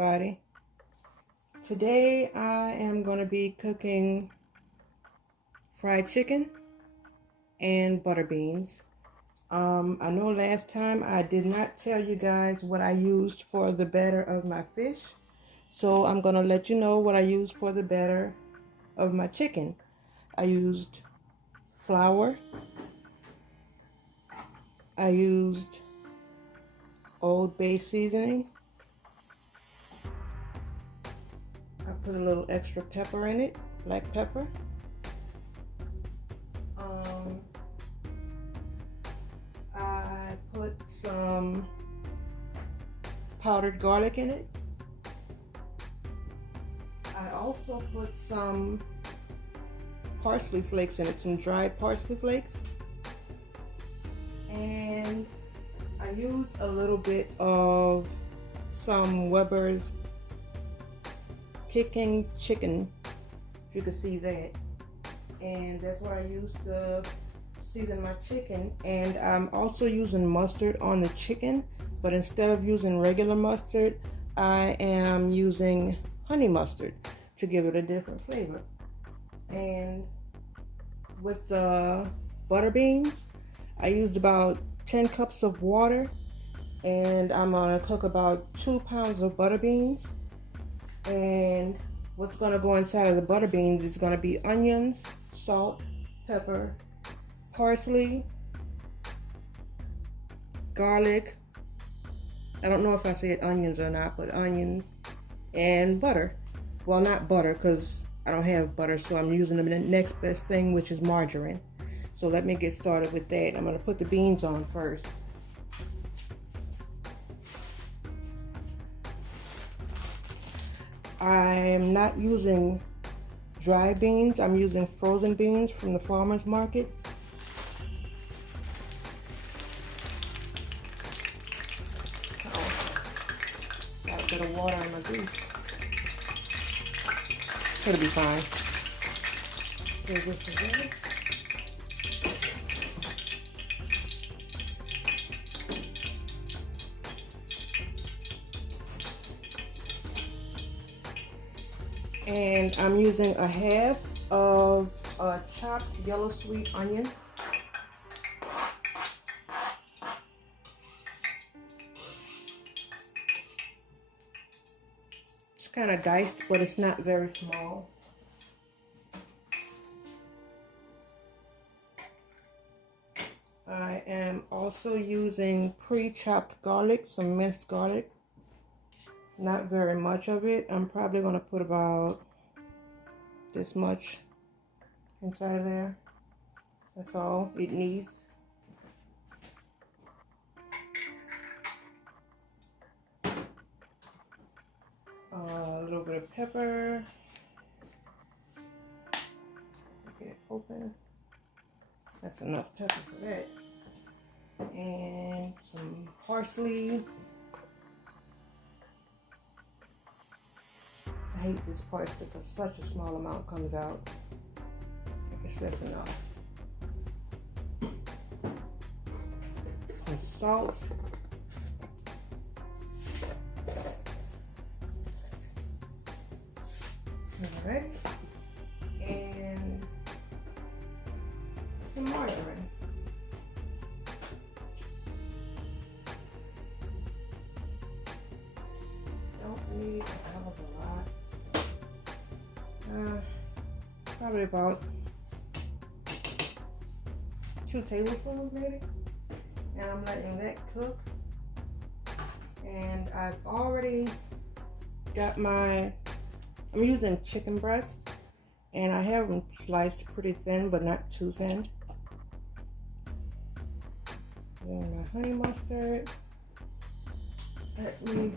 everybody. Today I am going to be cooking fried chicken and butter beans. I know last time I did not tell you guys what I used for the batter of my fish. So I'm going to let you know what I used for the batter of my chicken. I used flour. I used Old Bay seasoning. I put a little extra pepper in it, black pepper. I put some powdered garlic in it. I also put some parsley flakes in it, some dried parsley flakes. And I used a little bit of some Weber's Kicking chicken, if you can see that. And that's what I used to season my chicken. And I'm also using mustard on the chicken, but instead of using regular mustard, I am using honey mustard to give it a different flavor. And with the butter beans, I used about 10 cups of water, and I'm gonna cook about 2 pounds of butter beans. And what's gonna go inside of the butter beans is gonna be onions, salt, pepper, parsley, garlic. I don't know if I said onions or not, but onions and butter. Well, not butter because I don't have butter, so I'm using the next best thing, which is margarine. So let me get started with that. I'm gonna put the beans on first. I'm not using dry beans. I'm using frozen beans from the farmer's market. Got a bit of water on my grease. It'll be fine. Okay, this is it. And I'm using a half of a chopped yellow sweet onion. It's kind of diced, but it's not very small. I am also using pre-chopped garlic, some minced garlic. Not very much of it. I'm probably going to put about this much inside of there. That's all it needs. A little bit of pepper. Get it open. That's enough pepper for that. And some parsley. I hate this parsley because such a small amount comes out. I guess that's enough. Some salt. Alright. And some margarine. Don't need a hell of a lot. Probably about 2 tablespoons maybe. And I'm letting that cook. And I've already got I'm using chicken breast, and I have them sliced pretty thin, but not too thin. And my honey mustard.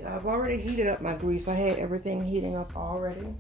I've already heated up my grease. I had everything heating up already.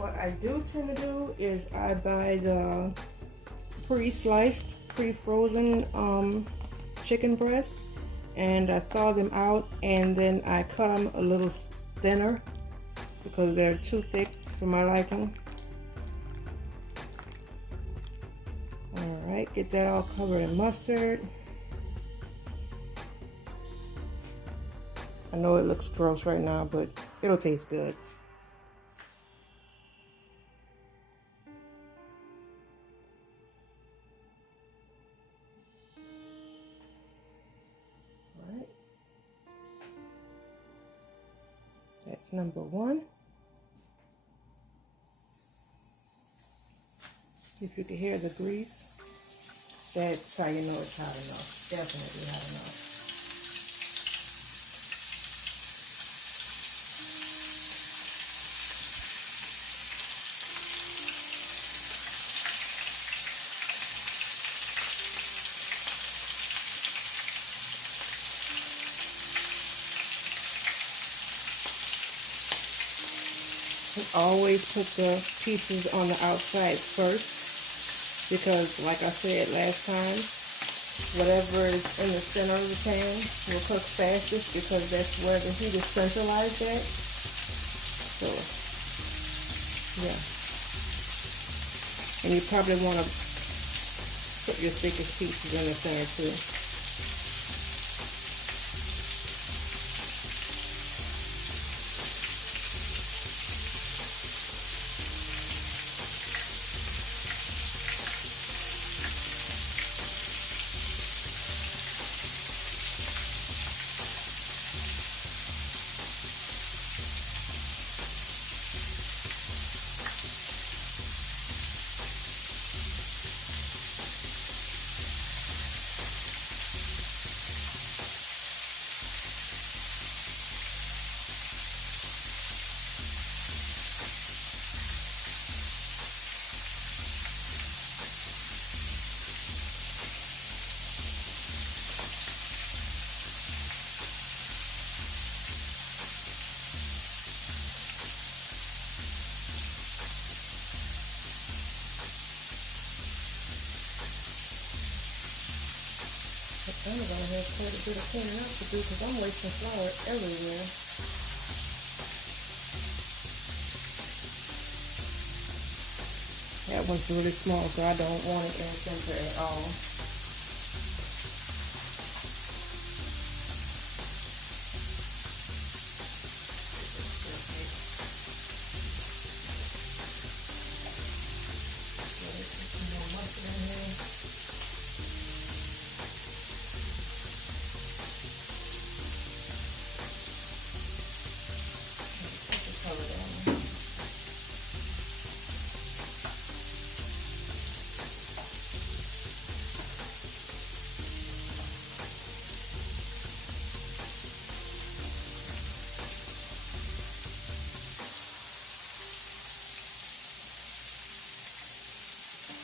what I do tend to do is I buy the pre-sliced, pre-frozen chicken breasts, and I thaw them out, and then I cut them a little thinner because they're too thick for my liking. Alright, get that all covered in mustard. I know it looks gross right now, but it'll taste good. Alright. That's number one. If you can hear the grease, that's how you know it's hot enough. Definitely hot enough. Always put the pieces on the outside first, because like I said last time, whatever is in the center of the pan will cook fastest because that's where the heat is centralized at. So yeah, and you probably want to put your thickest pieces in the center too. I'm gonna have quite a bit of cleaning up to do because I'm wasting flour everywhere. That one's really small, so I don't want it in the center at all.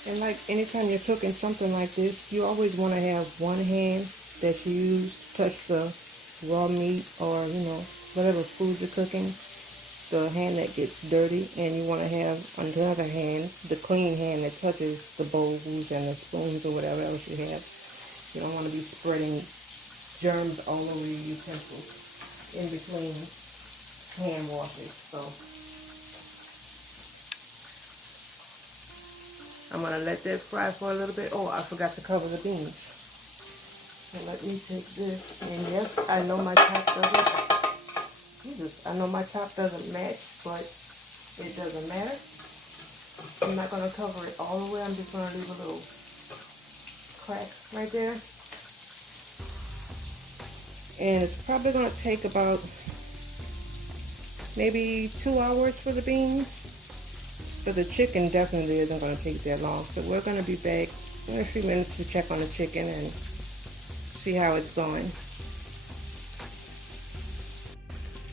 And like anytime you're cooking something like this, you always want to have one hand that you use to touch the raw meat or, you know, whatever food you're cooking. The hand that gets dirty, and you want to have on the other hand the clean hand that touches the bowls and the spoons or whatever else you have. You don't want to be spreading germs all over your utensils in between hand washes. So I'm going to let that fry for a little bit. Oh, I forgot to cover the beans. So let me take this. And yes, I know my top doesn't. I know my top doesn't match, but it doesn't matter. I'm not going to cover it all the way. I'm just going to leave a little crack right there. And it's probably going to take about maybe 2 hours for the beans. But the chicken definitely isn't going to take that long. So we're going to be back in a few minutes to check on the chicken and see how it's going.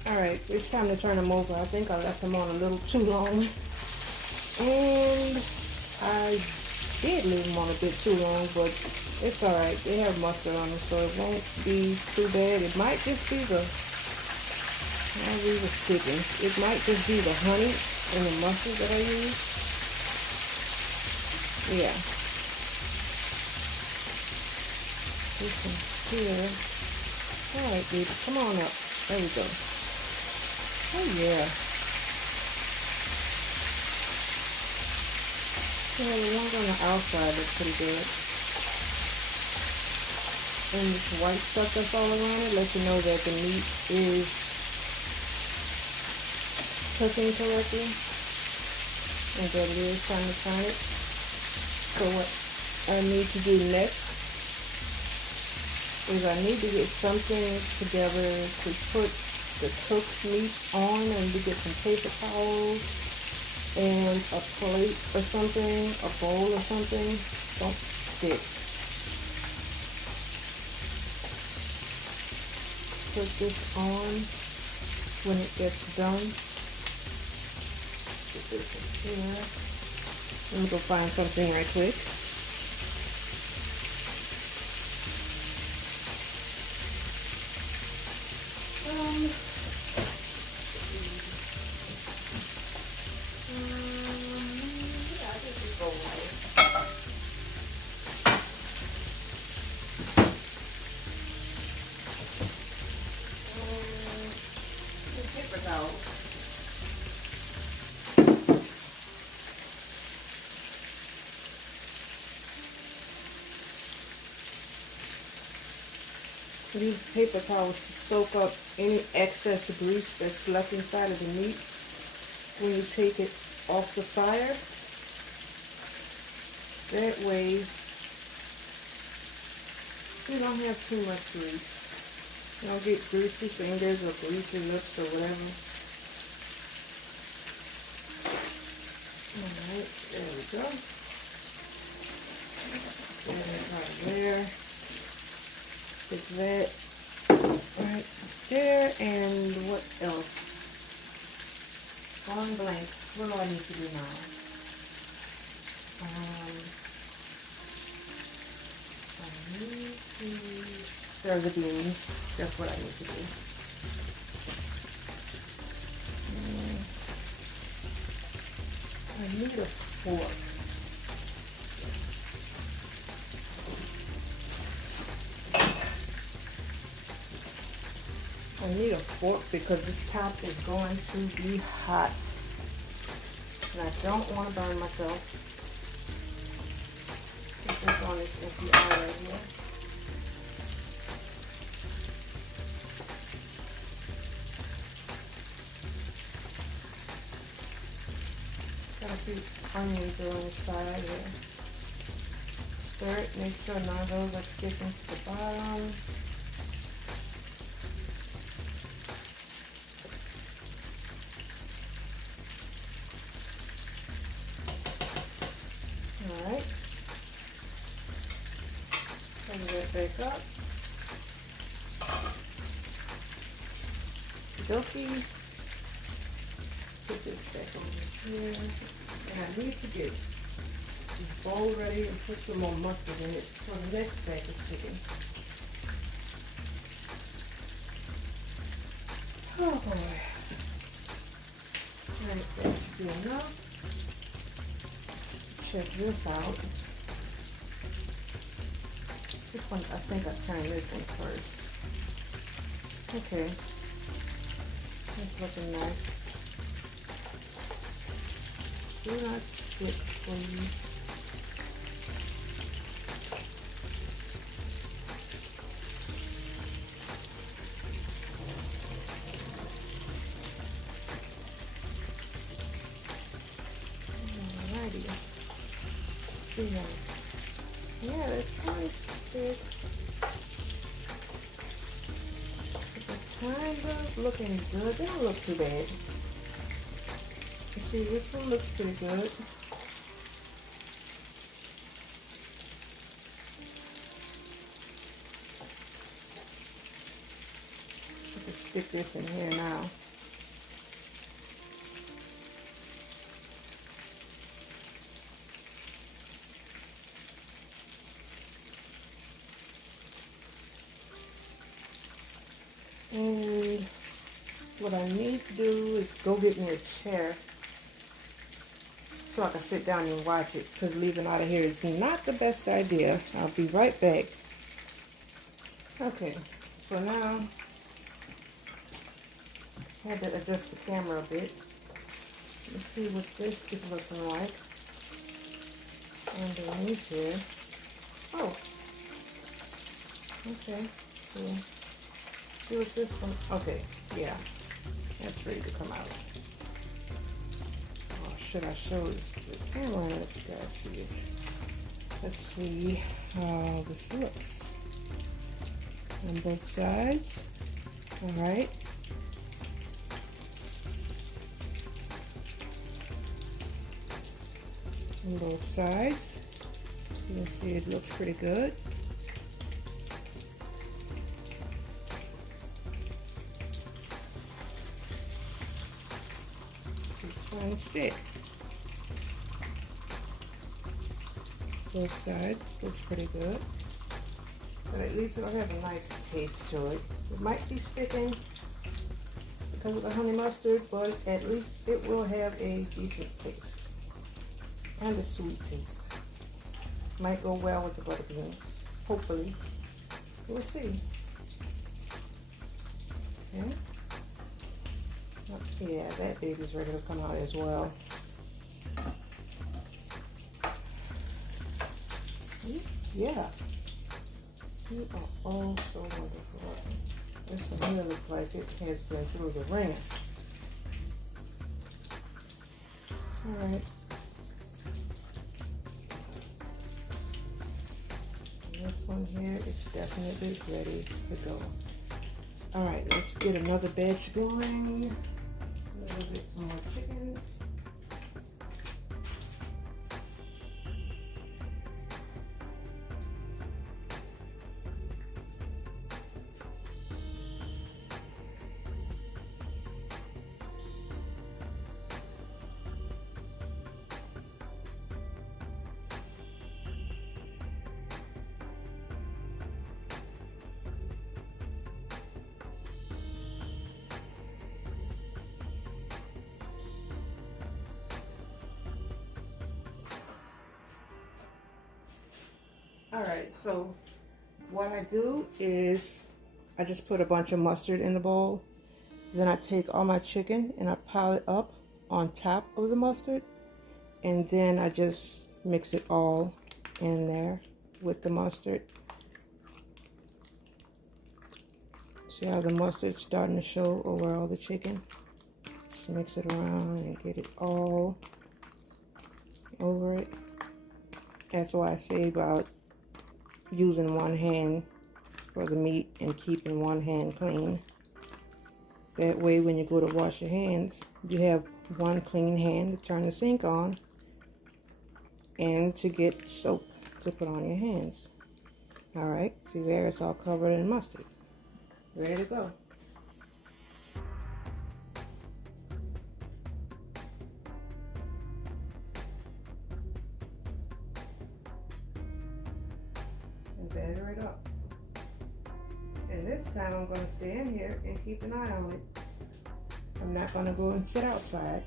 Alright, it's time to turn them over. I think I left them on a little too long. And I did leave them on a bit too long, but it's alright. They have mustard on them, so it won't be too bad. It might just be the, it might just be the honey in the mustard that I use. Yeah. This one here. Alright, baby, come on up. There we go. Oh yeah. So the ones on the outside look pretty good. And this white stuff that's all around it lets you know that the meat is cooking correctly and that it is time to turn it. So what I need to do next is I need to get something together to put the cooked meat on, and we get some paper towels and a plate or something, a bowl or something. Don't stick. Put this on when it gets done. Put this in here. Let me go find something right quick. Yeah, I think we go away. Paper towels. Use paper towels to soak up any excess grease that's left inside of the meat when you take it off the fire. That way you don't have too much grease. You don't get greasy fingers or greasy lips or whatever. Alright, there we go. Get it right there. Stick that right there, and what else? Going blank. What do I need to do now? I need to stir the beans. That's what I need to do. I need a fork. I need a fork because this top is going to be hot. And I don't want to burn myself. Put this on this empty eye right here. Got a few onions on the side here. Stir it, make sure none of those are sticking to the bottom. Alright. Cover that back up. Dokey. Put this back on here. And I need to get this bowl ready and put some more mustard in it for the next batch of chicken. Oh boy. Alright, that should be enough. Check this out. This one, I think I turned this one first. Okay. That's looking nice. Do not stick, please. Alrighty. See now. Yeah, it's kind of thick. It's kind of looking good. They don't look too bad. You see, this one looks pretty good. I can stick this in here now. And what I need to do is go get me a chair so I can sit down and watch it, because leaving out of here is not the best idea. I'll be right back. Okay, so now I had to adjust the camera a bit. Let's see what this is looking like underneath here. Oh, okay, cool. See what this one, okay, yeah, that's ready to come out. Oh, should I show this to the camera? Let you guys see it. Let's see how this looks on both sides. All right. On both sides. You can see it looks pretty good. This one stick. Both sides looks pretty good. But at least it'll have a nice taste to it. It might be sticking because of the honey mustard, but at least it will have a decent taste. And a sweet taste. Might go well with the butter beans. Hopefully. We'll see. Yeah. Oh, yeah, that baby's ready to come out as well. Yeah. You are all so wonderful. This one here looks like it has been through the ringer. Alright. This one here is definitely ready to go. Alright, let's get another batch going. A little bit some more chicken. Alright, so what I do is I just put a bunch of mustard in the bowl. Then I take all my chicken and I pile it up on top of the mustard. And then I just mix it all in there with the mustard. See how the mustard's starting to show over all the chicken? Just mix it around and get it all over it. That's why I say about using one hand for the meat and keeping one hand clean. That way when you go to wash your hands, you have one clean hand to turn the sink on and to get soap to put on your hands. Alright, see there, it's all covered in mustard. Ready to go. Batter it up. And this time I'm going to stay in here and keep an eye on it. I'm not going to go and sit outside.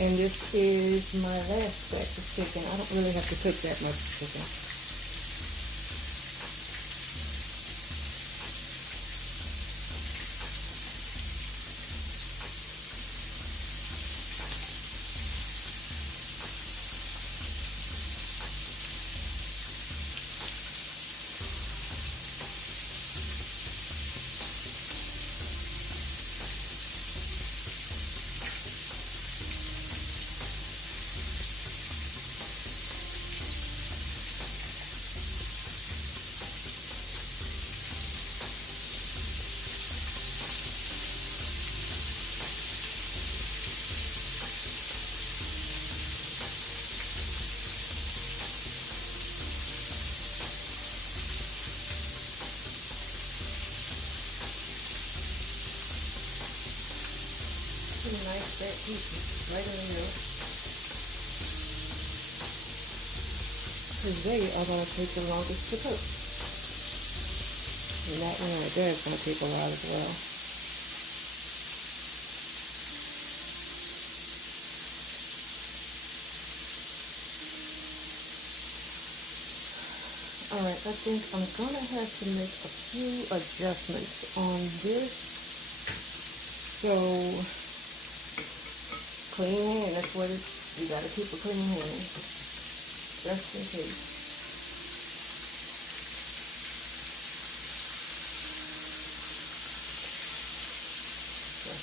And this is my last batch of chicken. I don't really have to cook that much chicken. Some nice fat pieces right in the middle. Because they are going to take the longest to cook. And that one right there is going to take a while as well. Alright, I think I'm going to have to make a few adjustments on this. So, clean hand, that's what you got to keep a clean hand. Just in case.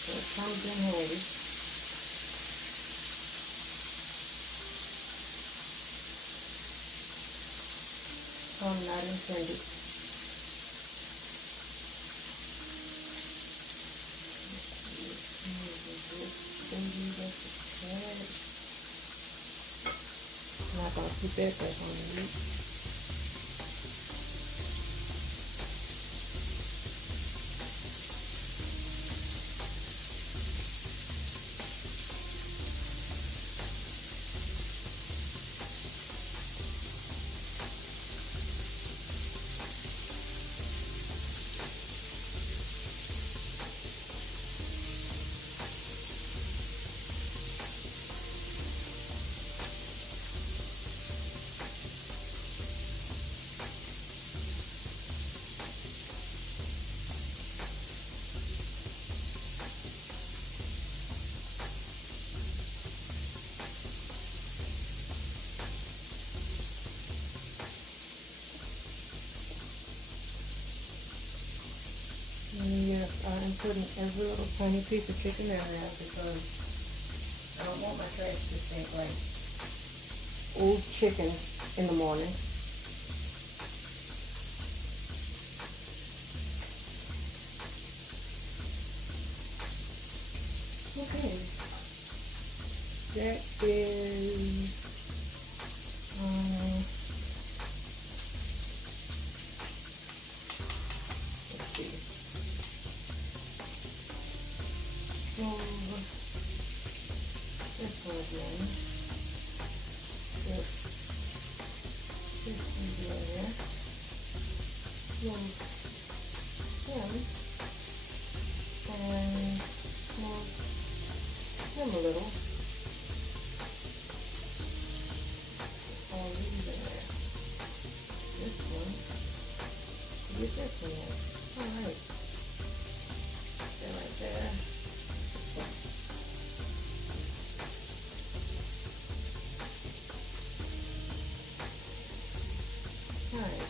So it comes in handy. Not intended. Not gonna put that back on the meat. And yes, I'm putting every little tiny piece of chicken in there because I don't want my trash to stink like old chicken in the morning. Okay, that is let's see. So this one again. This one there. Then him and move him a little. All these in there. This one. Get this one in. Alright. That right there. Alright.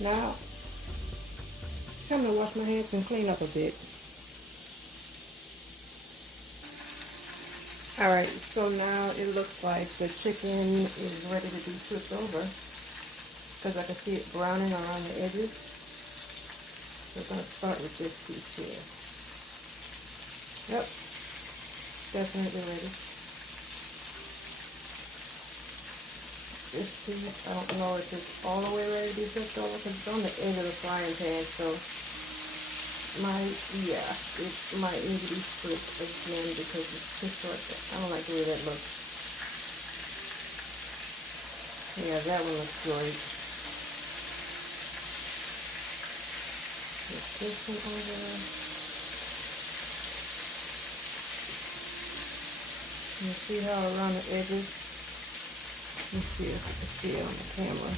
Now, time to wash my hands and clean up a bit. Alright, so now it looks like the chicken is ready to be flipped over because I can see it browning around the edges. So we're going to start with this piece here. Yep, definitely ready. This piece, I don't know if it's all the way ready to be flipped over because it's on the edge of the frying pan, so it might need to be flipped again because it's too short. I don't like the way that looks. Yeah, that one looks great. Put this one over. You see how around the edges? Let's see if I can see it on the camera.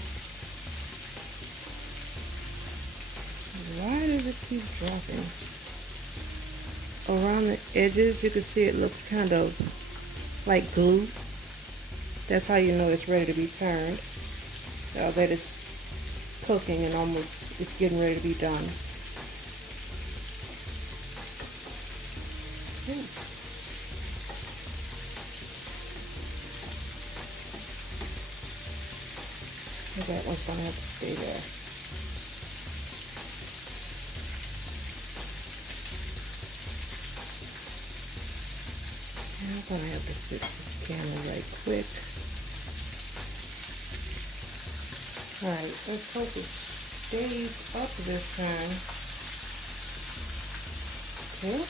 Why does it keep dropping? Around the edges, you can see it looks kind of like glue. That's how you know it's ready to be turned. That it's cooking and almost it's getting ready to be done. That one's gonna have to stay there. I'm gonna have to fix this camera right quick. Alright, let's hope it stays up this time. Okay.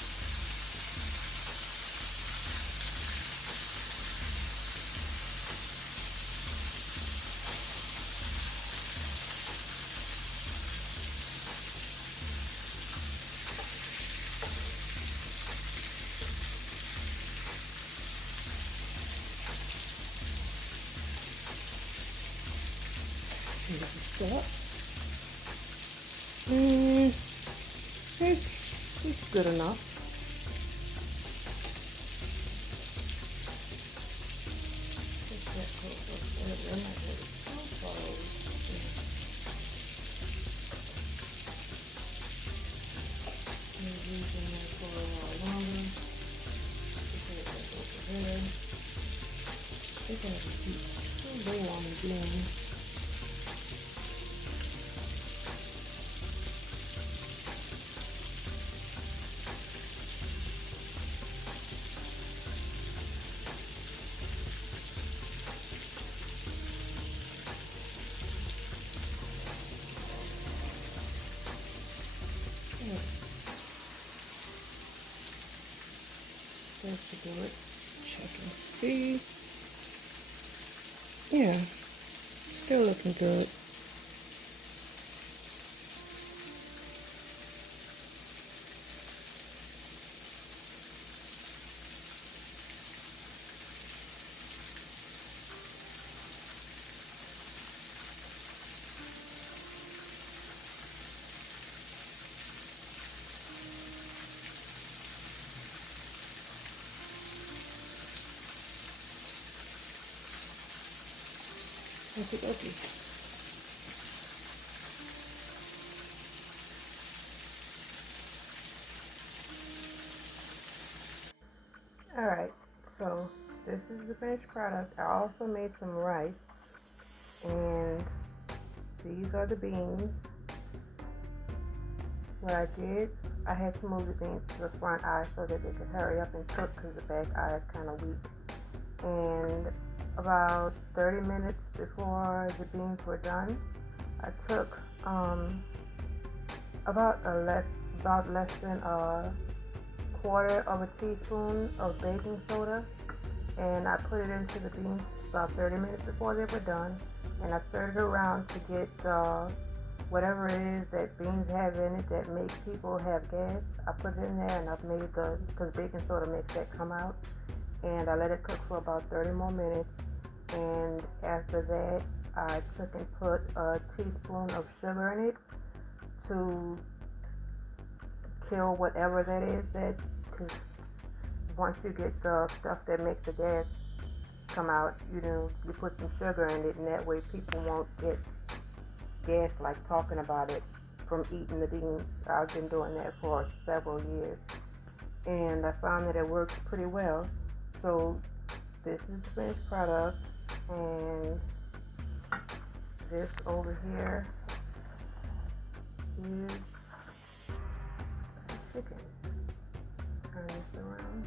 Here's the step. And it's good enough. It's gonna be too low on the bean. Just to do it. Check and see. Yeah, still looking good. Okay. Alright, so this is the finished product. I also made some rice, and these are the beans. What I did, I had to move the beans to the front eye so that they could hurry up and cook because the back eye is kind of weak. And about 30 minutes before the beans were done, I took about less than a quarter of a teaspoon of baking soda, and I put it into the beans about 30 minutes before they were done, and I stirred it around to get whatever it is that beans have in it that makes people have gas. I put it in there, and I've made because baking soda makes that come out, and I let it cook for about 30 more minutes, and after that I took and put a teaspoon of sugar in it to kill whatever that is, because once you get the stuff that makes the gas come out, you put some sugar in it, and that way people won't get gas like talking about it from eating the beans. I've been doing that for several years, and I found that it works pretty well. So this is the finished product, and this over here is chicken. Turn this around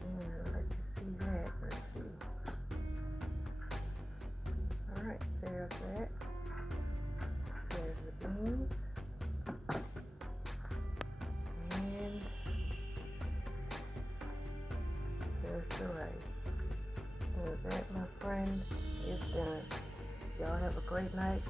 and let you see that. Let's see. Alright, there's that. There's the beans. And there's the rice. And that, my friend, is dinner. Y'all have a great night.